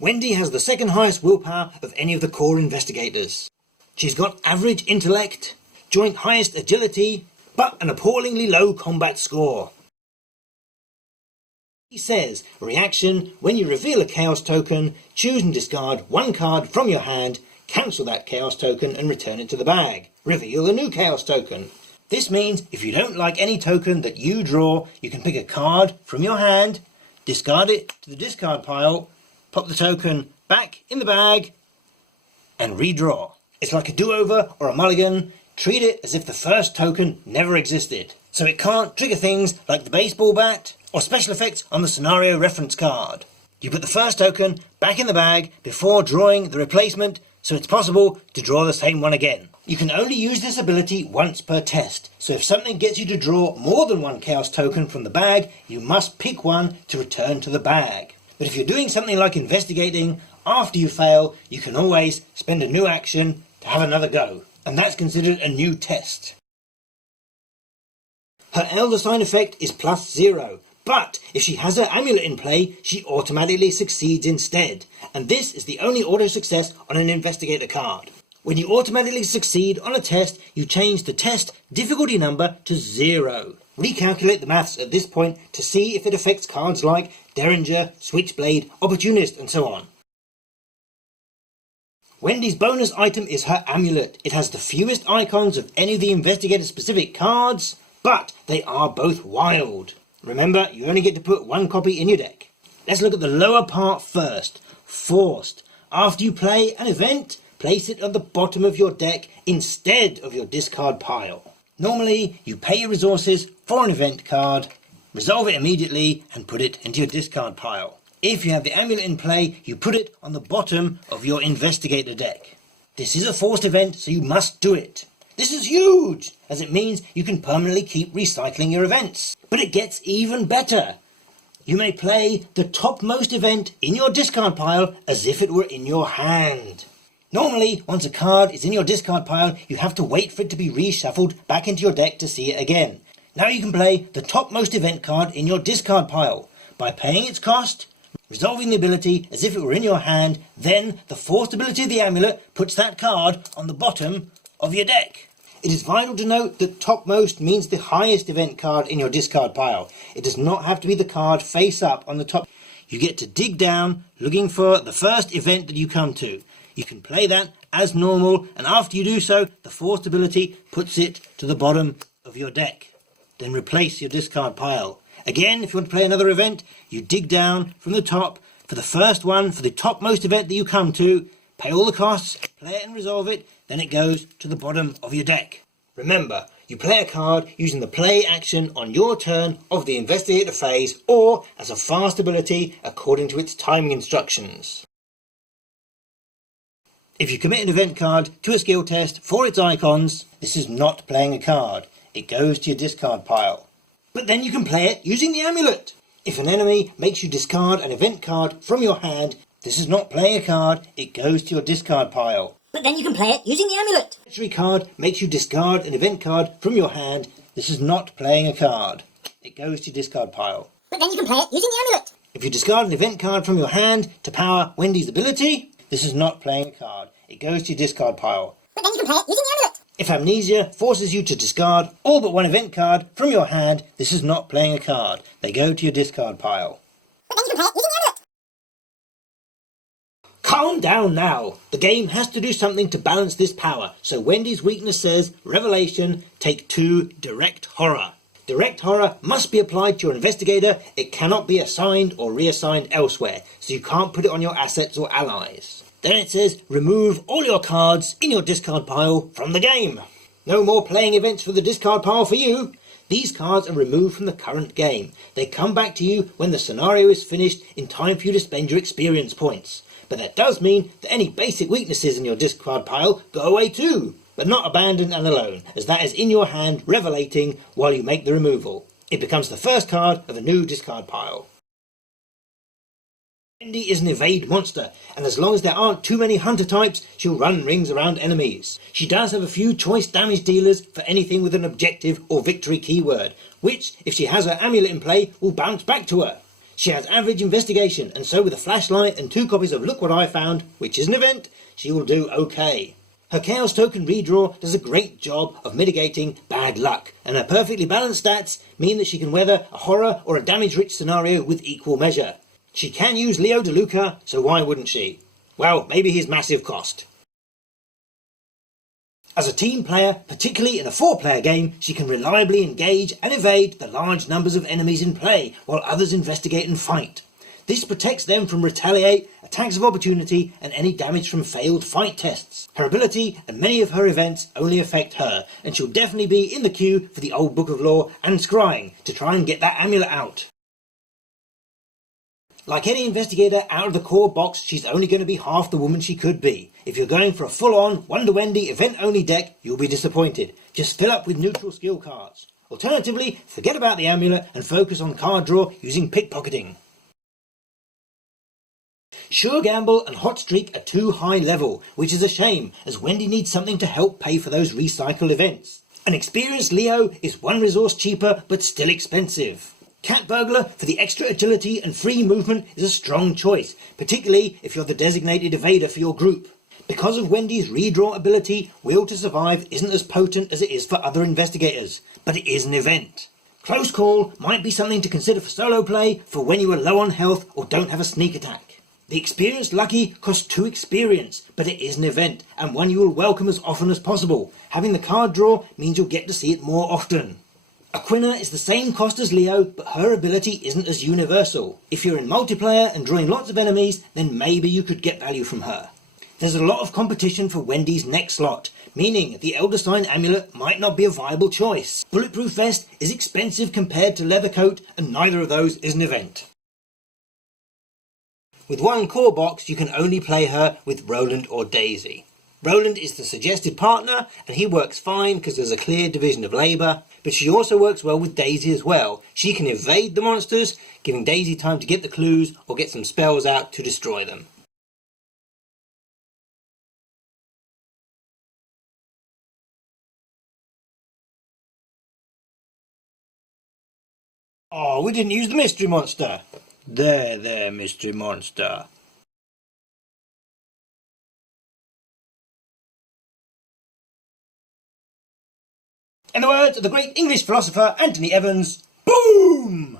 Wendy has the second highest willpower of any of the core investigators. She's got average intellect, joint highest agility, but an appallingly low combat score. He says, reaction, when you reveal a chaos token, choose and discard one card from your hand, cancel that chaos token and return it to the bag. Reveal a new chaos token. This means if you don't like any token that you draw, you can pick a card from your hand, discard it to the discard pile, pop the token back in the bag, and redraw. It's like a do-over or a mulligan. Treat it as if the first token never existed. So it can't trigger things like the baseball bat or special effects on the scenario reference card. You put the first token back in the bag before drawing the replacement, so it's possible to draw the same one again. You can only use this ability once per test, so if something gets you to draw more than one chaos token from the bag, you must pick one to return to the bag. But if you're doing something like investigating, after you fail, you can always spend a new action to have another go, and that's considered a new test. Her Elder Sign effect is +0, but if she has her amulet in play, she automatically succeeds instead, and this is the only auto success on an investigator card. When you automatically succeed on a test, you change the test difficulty number to 0. Recalculate the maths at this point to see if it affects cards like Derringer, Switchblade, Opportunist, and so on. Wendy's bonus item is her amulet. It has the fewest icons of any of the investigator-specific cards, but they are both wild. Remember, you only get to put one copy in your deck. Let's look at the lower part first. Forced. After you play an event, place it at the bottom of your deck instead of your discard pile. Normally, you pay your resources for an event card, resolve it immediately, and put it into your discard pile. If you have the amulet in play, you put it on the bottom of your investigator deck. This is a forced event, so you must do it. This is huge, as it means you can permanently keep recycling your events. But it gets even better. You may play the topmost event in your discard pile as if it were in your hand. Normally, once a card is in your discard pile, you have to wait for it to be reshuffled back into your deck to see it again. Now you can play the topmost event card in your discard pile. By paying its cost, resolving the ability as if it were in your hand, then the forced ability of the amulet puts that card on the bottom of your deck. It is vital to note that topmost means the highest event card in your discard pile. It does not have to be the card face up on the top. You get to dig down looking for the first event that you come to. You can play that as normal, and after you do so, the forced ability puts it to the bottom of your deck. Then replace your discard pile. Again, if you want to play another event, you dig down from the top for the first one, for the topmost event that you come to, pay all the costs, play it and resolve it, then it goes to the bottom of your deck. Remember, you play a card using the play action on your turn of the investigator phase or as a fast ability according to its timing instructions. If you commit an event card to a skill test for its icons, this is not playing a card. It goes to your discard pile. But then you can play it using the amulet. If an enemy makes you discard an event card from your hand, this is not playing a card. It goes to your discard pile. But then you can play it using the amulet. If a victory card makes you discard an event card from your hand, this is not playing a card. It goes to your discard pile. But then you can play it using the amulet. If you discard an event card from your hand to power Wendy's ability, this is not playing a card. It goes to your discard pile. But then you can play it using the amulet. If Amnesia forces you to discard all but one event card from your hand, this is not playing a card. They go to your discard pile. But then you can play it using the amulet. Calm down now. The game has to do something to balance this power, so Wendy's weakness says, Revelation, take 2, Direct Horror. Direct Horror must be applied to your investigator. It cannot be assigned or reassigned elsewhere, so you can't put it on your assets or allies. Then it says, remove all your cards in your discard pile from the game. No more playing events for the discard pile for you. These cards are removed from the current game. They come back to you when the scenario is finished in time for you to spend your experience points. But that does mean that any basic weaknesses in your discard pile go away too, but not abandoned and alone, as that is in your hand revelating while you make the removal. It becomes the first card of a new discard pile. Wendy is an evade monster, and as long as there aren't too many hunter types, she'll run rings around enemies. She does have a few choice damage dealers for anything with an objective or victory keyword, which, if she has her amulet in play, will bounce back to her. She has average investigation, and so with a flashlight and 2 copies of Look What I Found, which is an event, she will do okay. Her Chaos Token redraw does a great job of mitigating bad luck, and her perfectly balanced stats mean that she can weather a horror or a damage-rich scenario with equal measure. She can use Leo DeLuca, so why wouldn't she? Well, maybe his massive cost. As a team player, particularly in a 4-player game, she can reliably engage and evade the large numbers of enemies in play while others investigate and fight. This protects them from retaliate, attacks of opportunity, and any damage from failed fight tests. Her ability and many of her events only affect her, and she'll definitely be in the queue for the old Book of Lore and scrying to try and get that amulet out. Like any investigator out of the core box, she's only going to be half the woman she could be. If you're going for a full-on Wonder Wendy event-only deck, you'll be disappointed. Just fill up with neutral skill cards. Alternatively, forget about the amulet and focus on card draw using pickpocketing. Sure Gamble and Hot Streak are too high level, which is a shame, as Wendy needs something to help pay for those recycle events. An experienced Leo is 1 resource cheaper, but still expensive. Cat Burglar for the extra agility and free movement is a strong choice, particularly if you're the designated evader for your group. Because of Wendy's redraw ability, Will to Survive isn't as potent as it is for other investigators, but it is an event. Close Call might be something to consider for solo play for when you are low on health or don't have a sneak attack. The Experienced Lucky costs 2 experience, but it is an event, and one you will welcome as often as possible. Having the card draw means you'll get to see it more often. Aquina is the same cost as Leo, but her ability isn't as universal. If you're in multiplayer and drawing lots of enemies, then maybe you could get value from her. There's a lot of competition for Wendy's next slot, meaning the Elder Sign Amulet might not be a viable choice. Bulletproof Vest is expensive compared to Leather Coat, and neither of those is an event. With 1 core box, you can only play her with Roland or Daisy. Roland is the suggested partner, and he works fine because there's a clear division of labour, but she also works well with Daisy as well. She can evade the monsters, giving Daisy time to get the clues or get some spells out to destroy them. Oh, we didn't use the mystery monster. There, mystery monster. In the words of the great English philosopher Anthony Evans, boom!